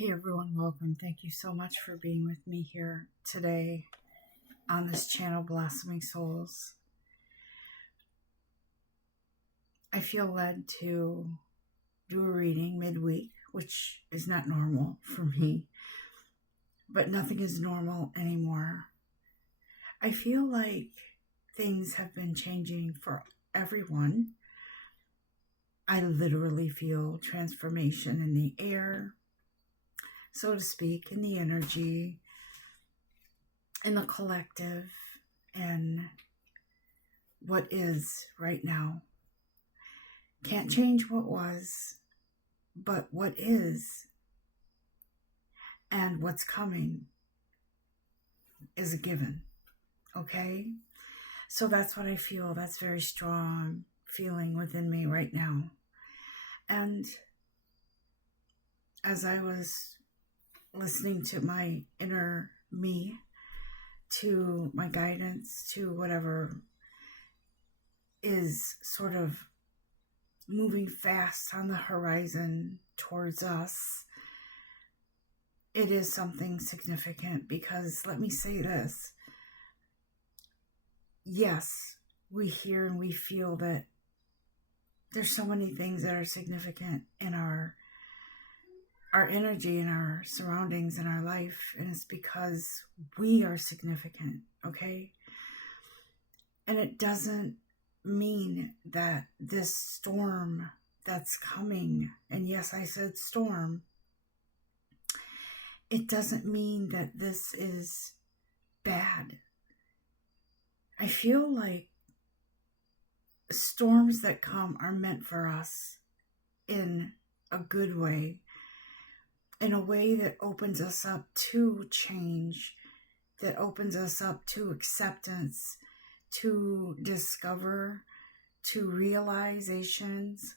Hey everyone, welcome. Thank you so much for being with me here today on this channel, Blossoming Souls. I feel led to do a reading midweek, which is not normal for me, but nothing is normal anymore. I feel like things have been changing for everyone. I literally feel transformation in the air, so to speak, in the energy, in the collective, and what is right now. Can't change what was, but what is and what's coming is a given. Okay? So that's what I feel. That's very strong feeling within me right now. And as I was listening to my inner me, to my guidance, to whatever is sort of moving fast on the horizon towards us, it is something significant, because let me say this. Yes, we hear and we feel that there's so many things that are significant in our energy, in our surroundings, in our life, and it's because we are significant, okay? And it doesn't mean that this storm that's coming, and yes, I said storm, it doesn't mean that this is bad. I feel like storms that come are meant for us in a good way, in a way that opens us up to change, that opens us up to acceptance, to discover, to realizations,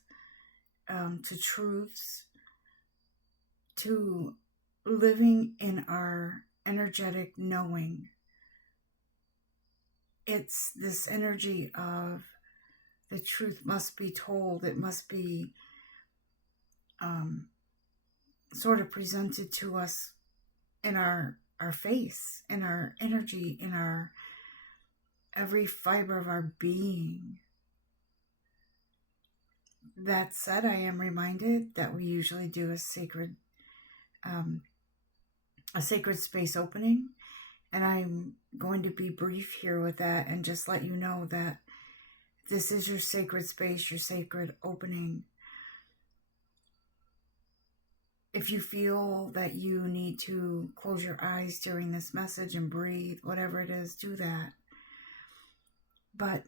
to truths, to living in our energetic knowing. It's this energy of the truth must be told. It must be sort of presented to us in our face, in our energy, in our every fiber of our being. That said, I am reminded that we usually do a sacred space opening, and I'm going to be brief here with that and just let you know that this is your sacred space, your sacred opening. If you feel that you need to close your eyes during this message and breathe, whatever it is, do that. But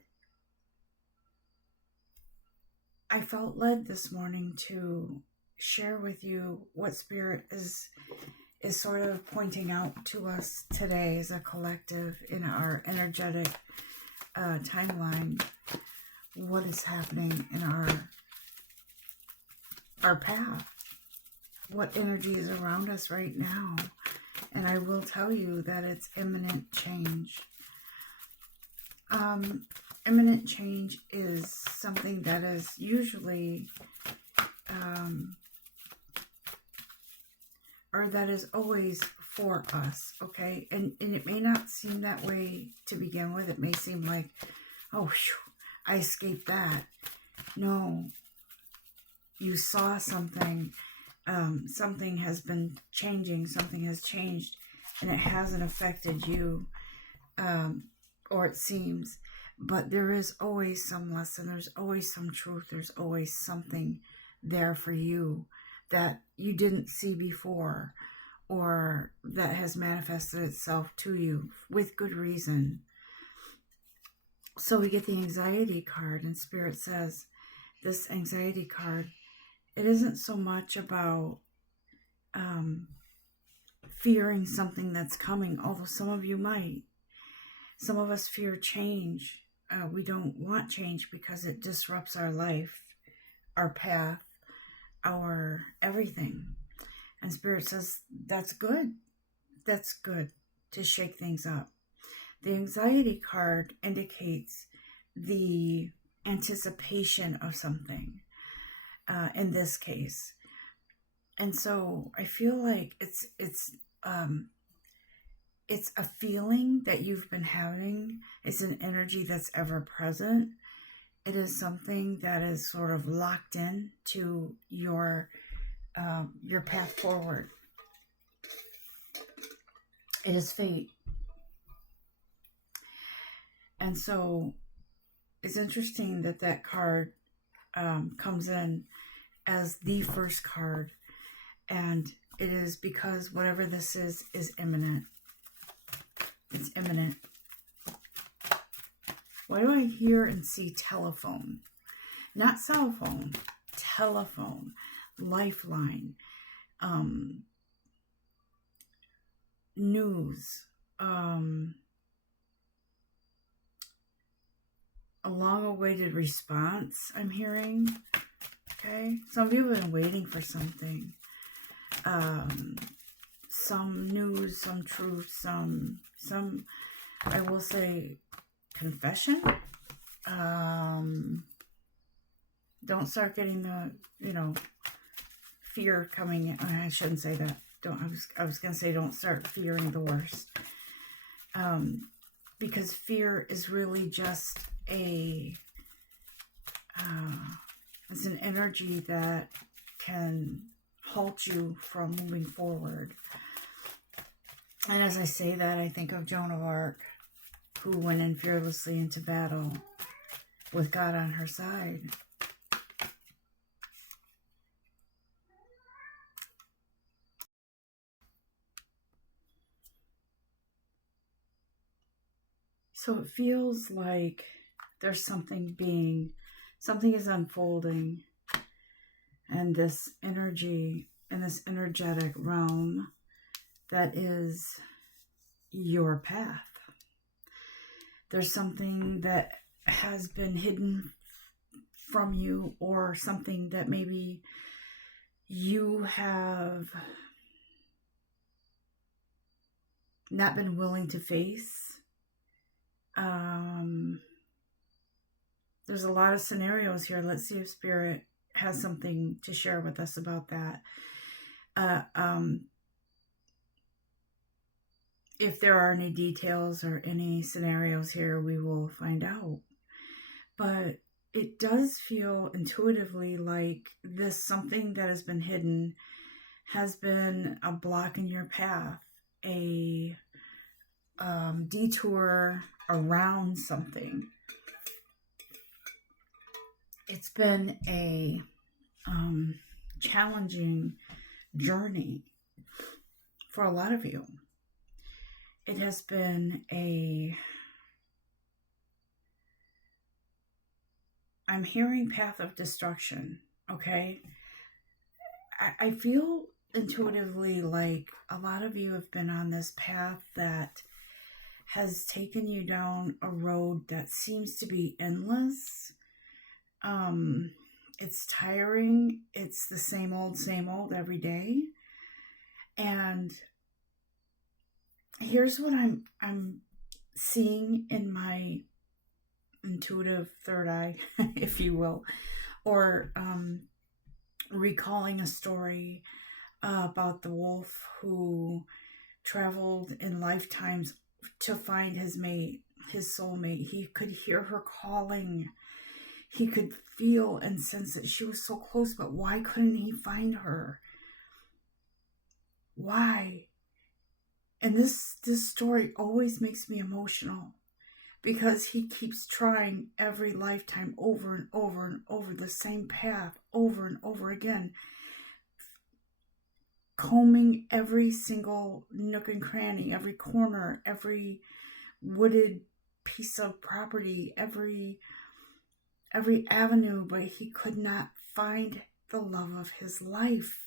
I felt led this morning to share with you what Spirit is sort of pointing out to us today as a collective in our energetic timeline. What is happening in our path? What energy is around us right now? And I will tell you that it's imminent change. Imminent change is something that is usually, or that is always for us, okay? And it may not seem that way to begin with. It may seem like, oh, whew, I escaped that. No, you saw something. Something has been changing. Something has changed, and it hasn't affected you, or it seems. But there is always some lesson. There's always some truth. There's always something there for you that you didn't see before, or that has manifested itself to you with good reason. So we get the anxiety card, and Spirit says this anxiety card, it isn't so much about fearing something that's coming, although some of you might. Some of us fear change. We don't want change because it disrupts our life, our path, our everything. And Spirit says that's good. That's good to shake things up. The anxiety card indicates the anticipation of something. In this case, And so I feel like it's a feeling that you've been having. It's an energy that's ever present. It is something that is sort of locked in to your path forward. It is fate. And so it's interesting that that card comes in as the first card. And it is because whatever this is imminent. It's imminent. Why do I hear and see telephone? Not cell phone. Telephone. Lifeline. News. A long-awaited response I'm hearing. Okay? Some of you have been waiting for something. Some news, some truth, some I will say confession. Don't start getting the, fear coming in. I shouldn't say that. I was going to say don't start fearing the worst. Because fear is really just it's an energy that can halt you from moving forward. And as I say that, I think of Joan of Arc, who went in fearlessly into battle with God on her side. So it feels like there's something is unfolding, and this energy and this energetic realm that is your path. There's something that has been hidden from you, or something that maybe you have not been willing to face. There's a lot of scenarios here. Let's see if Spirit has something to share with us about that. If there are any details or any scenarios here, we will find out. But it does feel intuitively like this something that has been hidden has been a block in your path, a detour around something. It's been a challenging journey for a lot of you. It has been I'm hearing path of destruction, okay? I feel intuitively like a lot of you have been on this path that has taken you down a road that seems to be endless. It's tiring. It's the same old every day. And here's what I'm seeing in my intuitive third eye, if you will, or recalling a story about the wolf who traveled in lifetimes to find his mate, his soulmate. He could hear her calling. He could feel and sense that she was so close, but why couldn't he find her? Why? And this story always makes me emotional, because he keeps trying every lifetime over and over and over, the same path over and over again, combing every single nook and cranny, every corner, every wooded piece of property, every avenue, but he could not find the love of his life.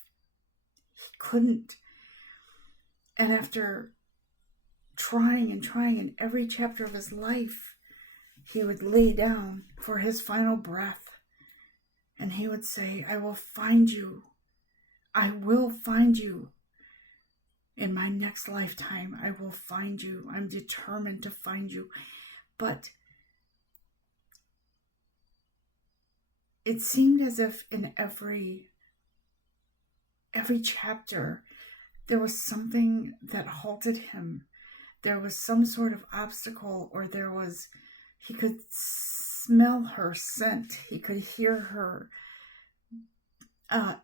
He couldn't. And after trying in every chapter of his life, he would lay down for his final breath, and he would say, I will find you. I will find you. In my next lifetime, I will find you. I'm determined to find you. But it seemed as if in every Every chapter, there was something that halted him. There was some sort of obstacle, or he could smell her scent. He could hear her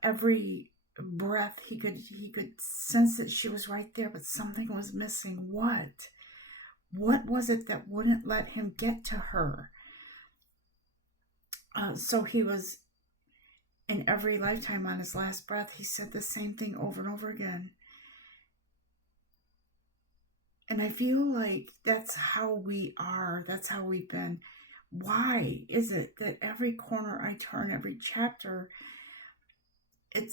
every breath. He could sense that she was right there, but something was missing. What was it that wouldn't let him get to her? So he was, in every lifetime, on his last breath, he said the same thing over and over again. And I feel like that's how we are. That's how we've been. Why is it that every corner I turn, every chapter, it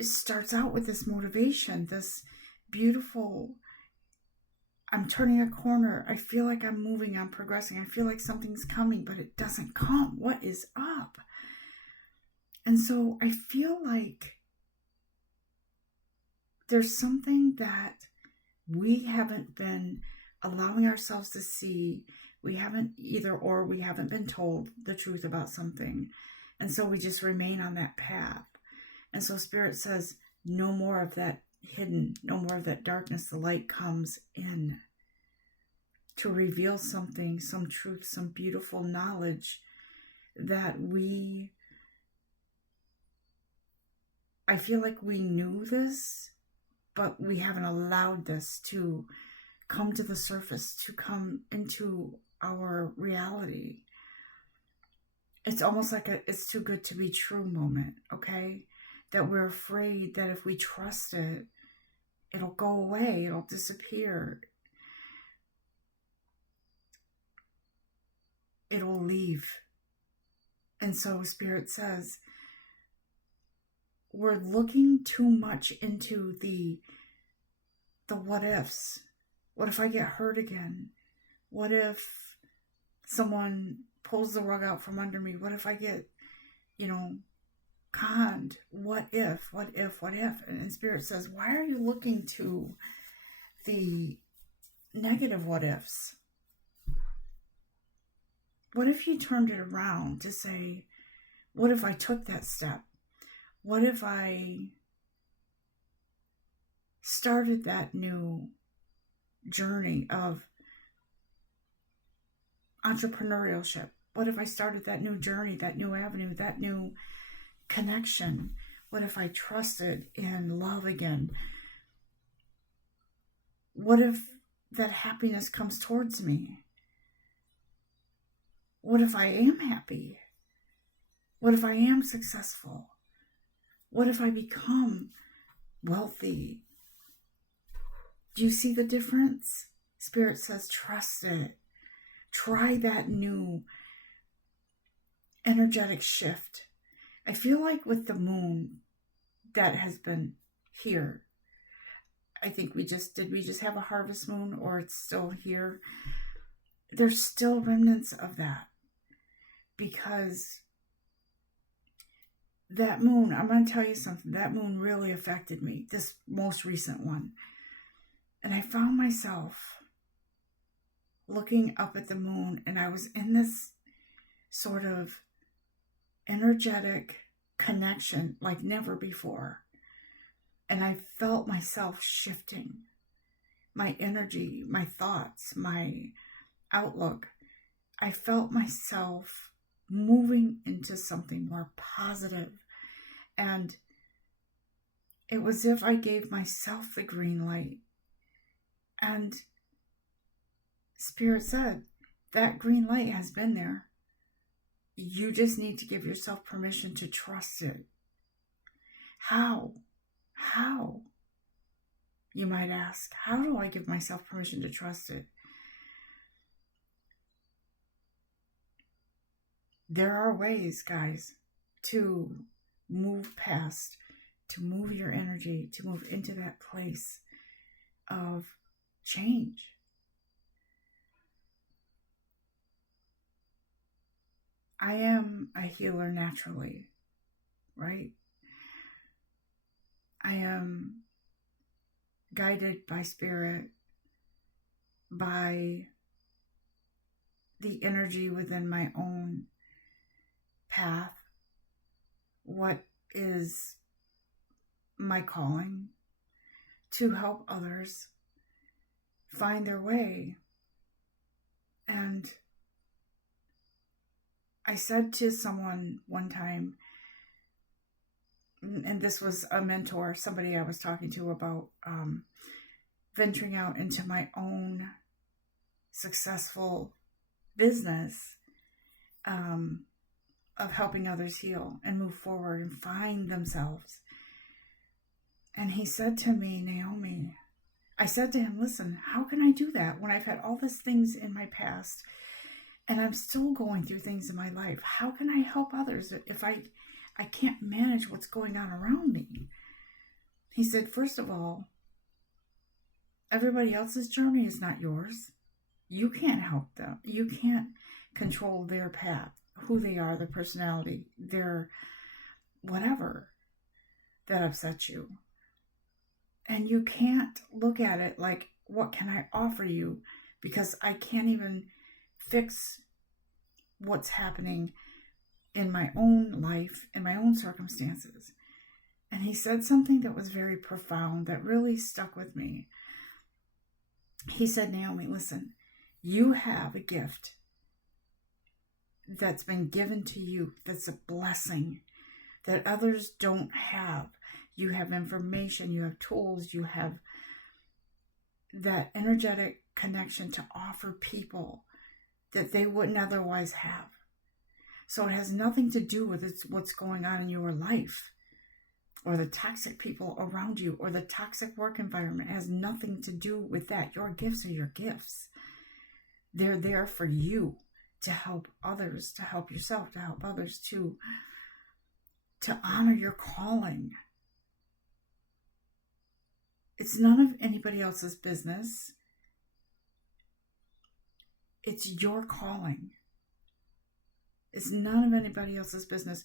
starts out with this motivation, this beautiful, I'm turning a corner. I feel like I'm moving, I'm progressing. I feel like something's coming, but it doesn't come. What is up? And so I feel like there's something that we haven't been allowing ourselves to see. We haven't been told the truth about something. And so we just remain on that path. And so Spirit says, no more of that hidden, no more of that darkness. The light comes in to reveal something, some truth, some beautiful knowledge that I feel like we knew this, but we haven't allowed this to come to the surface, to come into our reality. It's almost like it's too good to be true moment, okay? That we're afraid that if we trust it, it'll go away, it'll disappear. It will leave. And so Spirit says, we're looking too much into the what ifs. What if I get hurt again? What if someone pulls the rug out from under me? What if I get, conned? What if? And Spirit says, why are you looking to the negative what ifs? What if you turned it around to say, what if I took that step? What if I started that new journey of entrepreneurship? What if I started that new journey, that new avenue, that new connection? What if I trusted in love again? What if that happiness comes towards me? What if I am happy? What if I am successful? What if I become wealthy? Do you see the difference? Spirit says, trust it. Try that new energetic shift. I feel like with the moon that has been here, I think we just have a harvest moon, or it's still here? There's still remnants of that, because that moon, I'm going to tell you something, that moon really affected me, this most recent one. And I found myself looking up at the moon, and I was in this sort of energetic connection like never before. And I felt myself shifting, my energy, my thoughts, my outlook. I felt myself moving into something more positive. And it was as if I gave myself the green light. And Spirit said, that green light has been there. You just need to give yourself permission to trust it. How? How? You might ask, how do I give myself permission to trust it? There are ways, guys, to move past, to move your energy, to move into that place of change. I am a healer naturally, right? I am guided by Spirit, by the energy within my own path, what is my calling to help others find their way. And I said to someone one time, and this was a mentor, somebody I was talking to about venturing out into my own successful business of helping others heal and move forward and find themselves. And he said to me, Naomi, I said to him, listen, how can I do that when I've had all these things in my past and I'm still going through things in my life? How can I help others if I can't manage what's going on around me? He said, first of all, everybody else's journey is not yours. You can't help them. You can't control their path, who they are, their personality, their whatever that upsets you. And you can't look at it like, what can I offer you? Because I can't even fix what's happening in my own life, in my own circumstances. And he said something that was very profound that really stuck with me. He said, Naomi, listen, you have a gift that's been given to you that's a blessing that others don't have. You have information, you have tools, you have that energetic connection to offer people that they wouldn't otherwise have. So it has nothing to do with what's going on in your life or the toxic people around you or the toxic work environment. It has nothing to do with that. Your gifts are your gifts. They're there for you to help others, to help yourself, to help others, to honor your calling. It's none of anybody else's business. It's your calling. It's none of anybody else's business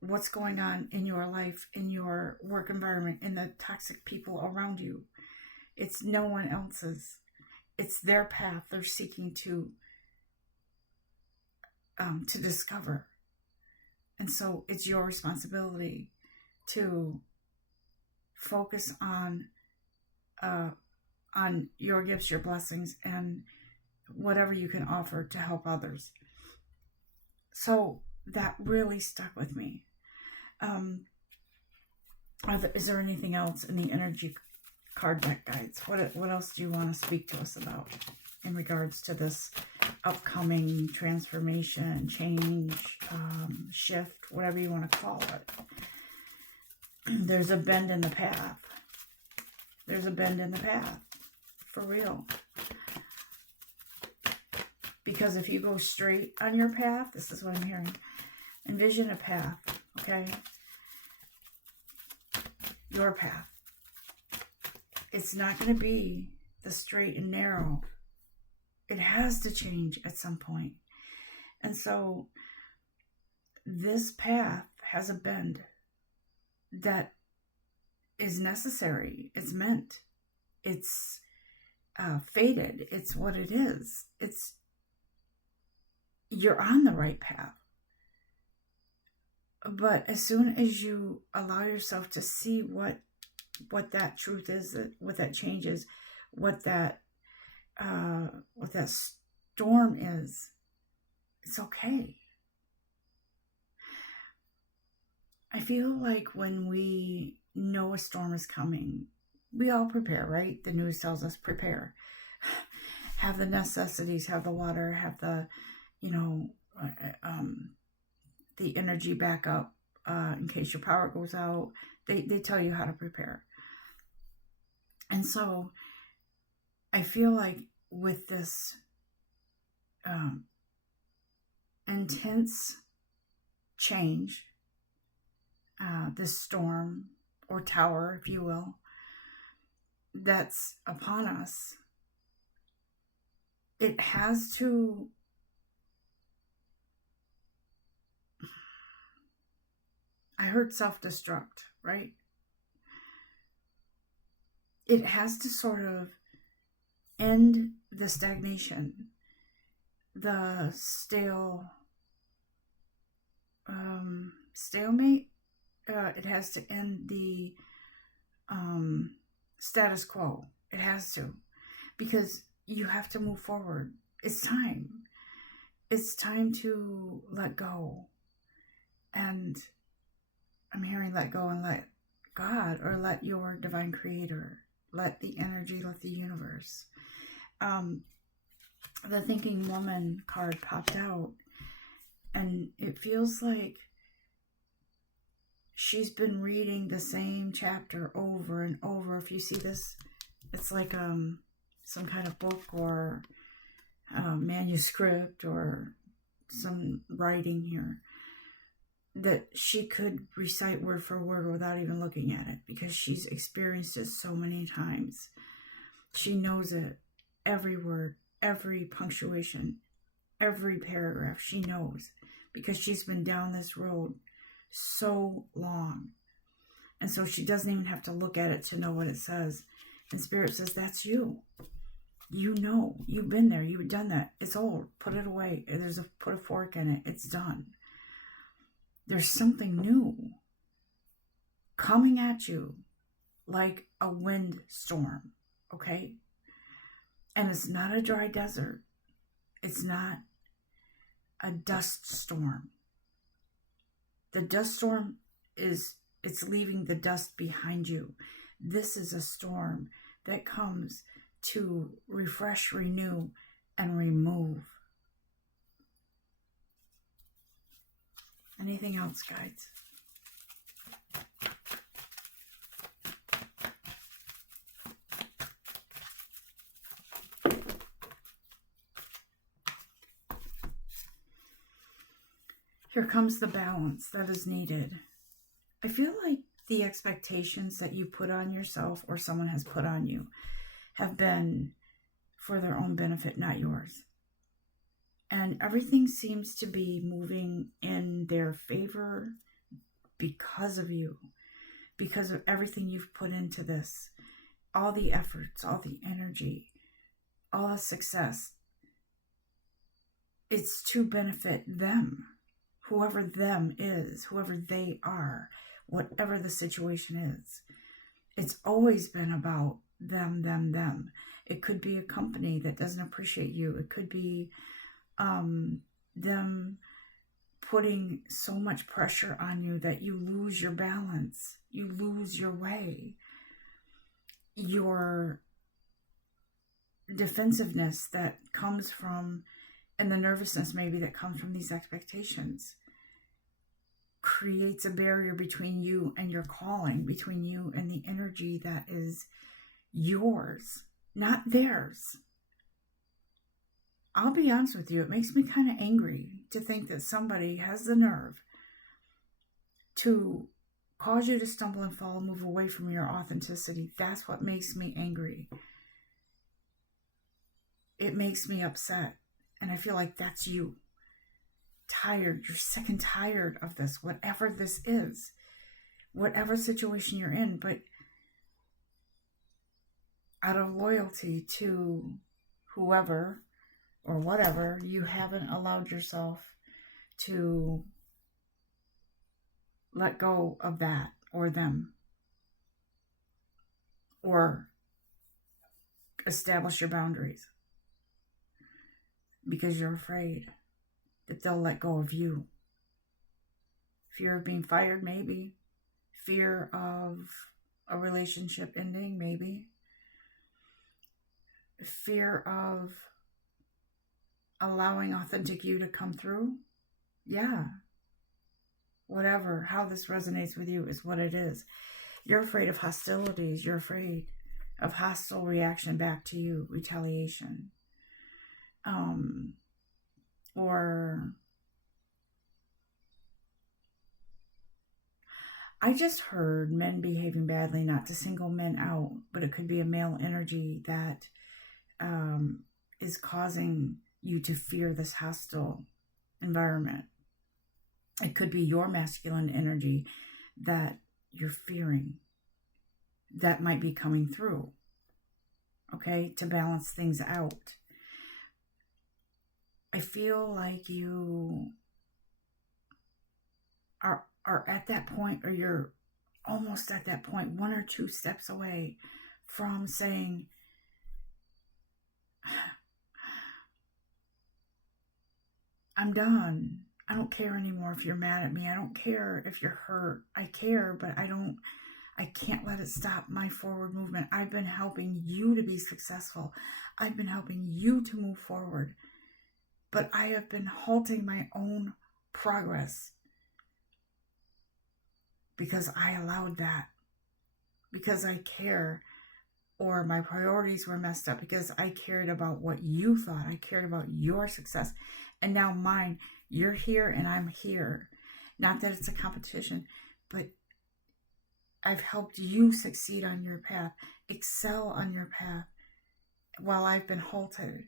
what's going on in your life, in your work environment, in the toxic people around you. It's no one else's. It's their path they're seeking to discover. And so it's your responsibility to focus on your gifts, your blessings, and whatever you can offer to help others. So that really stuck with me. Is there anything else in the energy card deck guides? What else do you want to speak to us about in regards to this upcoming transformation, change, shift, whatever you want to call it? There's a bend in the path. There's a bend in the path. For real. Because if you go straight on your path, this is what I'm hearing. Envision a path, okay? Your path. It's not going to be the straight and narrow. It has to change at some point. And so this path has a bend that is necessary. It's meant. It's fated. It's what it is. You're on the right path. But as soon as you allow yourself to see what that truth is, what that change is, what that storm is, it's okay. I feel like when we know a storm is coming, we all prepare, right? The news tells us prepare. Have the necessities, have the water, have the, the energy backup in case your power goes out. They tell you how to prepare. And so I feel like with this intense change, this storm or tower, if you will, that's upon us, it has to I heard self-destruct, right? It has to sort of end the stagnation, the stalemate. It has to end the status quo. It has to, because you have to move forward. It's time. It's time to let go. And I'm hearing let go and let God, or let your divine creator, let the energy, let the universe. The thinking woman card popped out, and it feels like she's been reading the same chapter over and over. If you see this, it's like some kind of book or manuscript or some writing here that she could recite word for word without even looking at it, because she's experienced it so many times. She knows it, every word, every punctuation, every paragraph. She knows, because she's been down this road so long. And so she doesn't even have to look at it to know what it says. And Spirit says, that's you. You know, you've been there, you've done that. It's old. Put it away. Put a fork in it. It's done. There's something new coming at you like a windstorm, okay? And it's not a dry desert. It's not a dust storm. The dust storm it's leaving the dust behind you. This is a storm that comes to refresh, renew, and remove. Anything else, guides? Here comes the balance that is needed. I feel like the expectations that you put on yourself, or someone has put on you, have been for their own benefit, not yours. And everything seems to be moving in their favor because of you, because of everything you've put into this, all the efforts, all the energy, all the success. It's to benefit them, whoever them is, whoever they are, whatever the situation is. It's always been about them, them, them. It could be a company that doesn't appreciate you. It could be them putting so much pressure on you that you lose your balance, you lose your way, your defensiveness that comes from, and the nervousness maybe that comes from these expectations, creates a barrier between you and your calling, between you and the energy that is yours, not theirs. I'll be honest with you, it makes me kind of angry to think that somebody has the nerve to cause you to stumble and fall, move away from your authenticity. That's what makes me angry. It makes me upset. And I feel like that's you. Tired. You're sick and tired of this, whatever this is, whatever situation you're in. But out of loyalty to whoever or whatever, you haven't allowed yourself to let go of that or them, or establish your boundaries, because you're afraid that they'll let go of you. Fear of being fired, maybe. Fear of a relationship ending, maybe. Fear of allowing authentic you to come through. Yeah. Whatever, how this resonates with you is what it is. You're afraid of hostilities. You're afraid of hostile reaction back to you, retaliation. Or I just heard men behaving badly, not to single men out, but it could be a male energy that is causing you to fear this hostile environment. It could be your masculine energy that you're fearing, that might be coming through, okay, to balance things out. I feel like you are at that point, or you're almost at that point, 1 or 2 steps away from saying, I'm done. I don't care anymore if you're mad at me. I don't care if you're hurt. I care, but I can't let it stop my forward movement. I've been helping you to be successful. I've been helping you to move forward. But I have been halting my own progress because I allowed that. Because I care, or my priorities were messed up because I cared about what you thought. I cared about your success. And now mine, you're here and I'm here. Not that it's a competition, but I've helped you succeed on your path, excel on your path, while I've been halted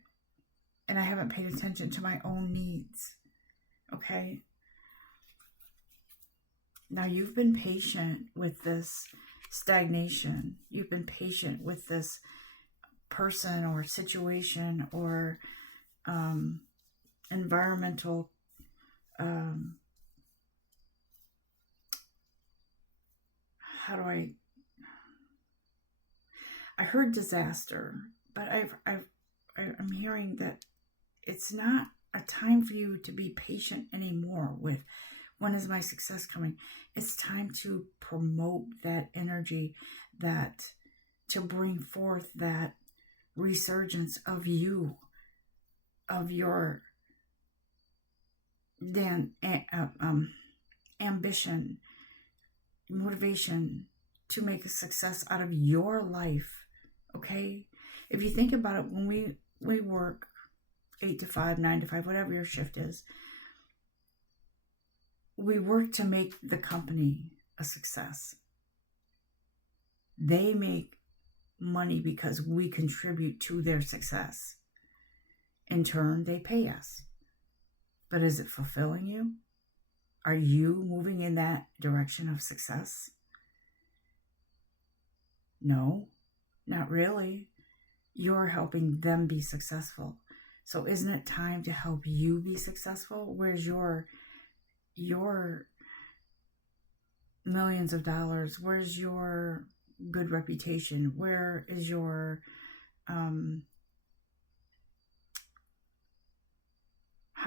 and I haven't paid attention to my own needs. Okay? Now you've been patient with this stagnation. You've been patient with this person or situation or environmental I heard disaster, but I'm hearing that it's not a time for you to be patient anymore with when is my success coming. It's time to promote that energy, that to bring forth that resurgence of you, of your ambition, motivation to make a success out of your life. Okay? If you think about it, when we work 8 to 5, 9 to 5, whatever your shift is, we work to make the company a success. They make money because we contribute to their success. In turn, they pay us. But is it fulfilling you? Are you moving in that direction of success? No, not really. You're helping them be successful. So isn't it time to help you be successful? Where's your millions of dollars? Where's your good reputation? Where is your how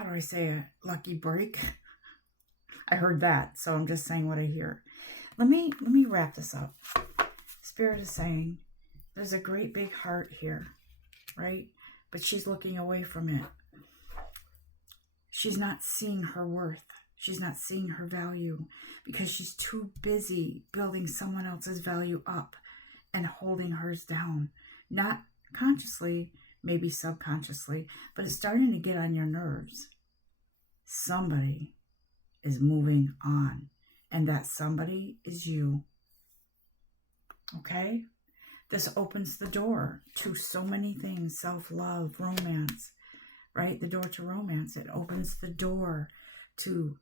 do I say it? Lucky break? I heard that, so I'm just saying what I hear. Let me wrap this up. Spirit is saying there's a great big heart here, right? But she's looking away from it. She's not seeing her worth. She's not seeing her value because she's too busy building someone else's value up and holding hers down. Not consciously, maybe subconsciously, but it's starting to get on your nerves. Somebody is moving on, and that somebody is you. Okay? This opens the door to so many things: self-love, romance, right? The door to romance. It opens the door to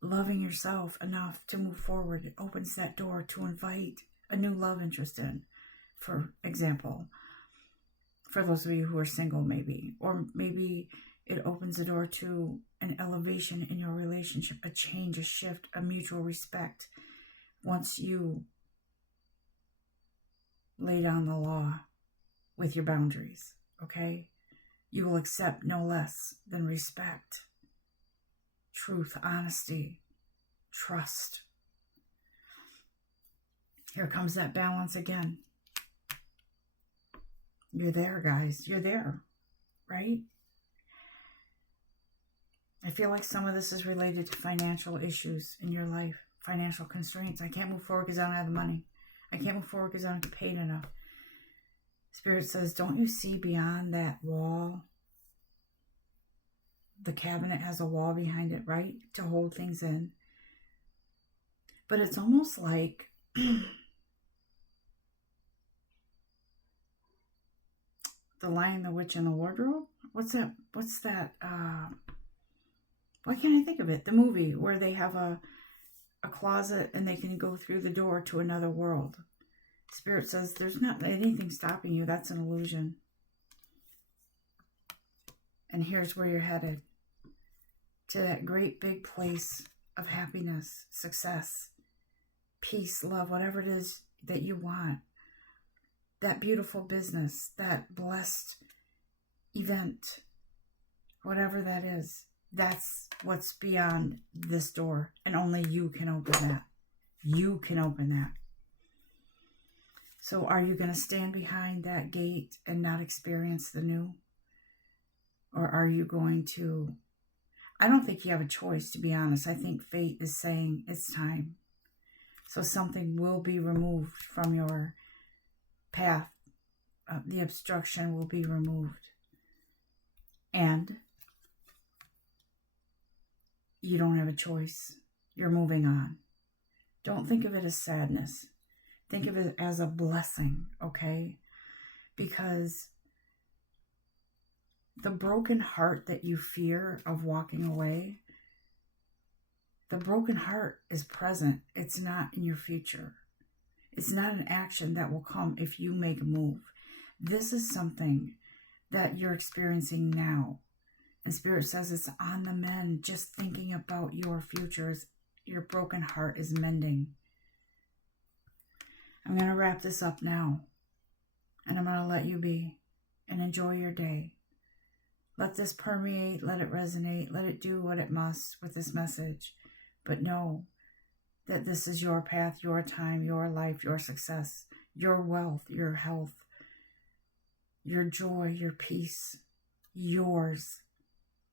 loving yourself enough to move forward. It opens that door to invite a new love interest in, for example, for those of you who are single, maybe. Or maybe it opens the door to an elevation in your relationship, a change, a shift, a mutual respect. Once you lay down the law with your boundaries, okay? You will accept no less than respect, truth, honesty, trust. Here comes that balance again. You're there, guys. You're there, right? I feel like some of this is related to financial issues in your life, financial constraints. I can't move forward because I don't have the money. I can't move forward because I don't get paid enough. Spirit says, don't you see beyond that wall? The cabinet has a wall behind it, right? To hold things in. But it's almost like The Lion, the Witch, and the Wardrobe. What's that? Why can't I think of it? The movie where they have a closet and they can go through the door to another world. Spirit says there's not anything stopping you. That's an illusion. And here's where you're headed. To that great big place of happiness, success, peace, love, whatever it is that you want, that beautiful business, that blessed event, whatever that is, that's what's beyond this door. And only you can open that. You can open that. So are you going to stand behind that gate and not experience the new? Or are you going to... I don't think you have a choice, to be honest. I think fate is saying it's time. So something will be removed from your path. The obstruction will be removed. And you don't have a choice. You're moving on. Don't think of it as sadness. Think of it as a blessing, okay? Because the broken heart that you fear of walking away, the broken heart is present. It's not in your future. It's not an action that will come if you make a move. This is something that you're experiencing now. And Spirit says it's on the mend. Just thinking about your futures, your broken heart is mending. I'm going to wrap this up now. And I'm going to let you be and enjoy your day. Let this permeate, let it resonate, let it do what it must with this message. But know that this is your path, your time, your life, your success, your wealth, your health, your joy, your peace, yours.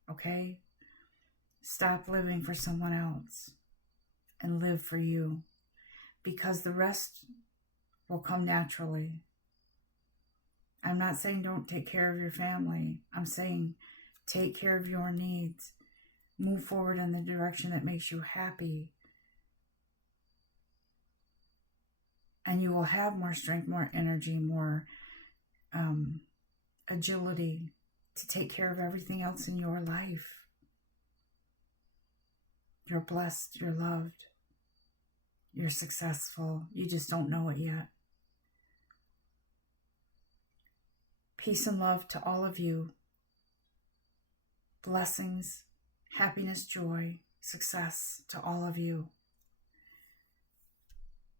Okay? Stop living for someone else and live for you, because the rest will come naturally. I'm not saying don't take care of your family. I'm saying take care of your needs. Move forward in the direction that makes you happy. And you will have more strength, more energy, more agility to take care of everything else in your life. You're blessed. You're loved. You're successful. You just don't know it yet. Peace and love to all of you. Blessings, happiness, joy, success to all of you.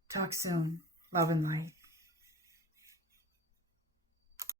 Talk soon. Love and light.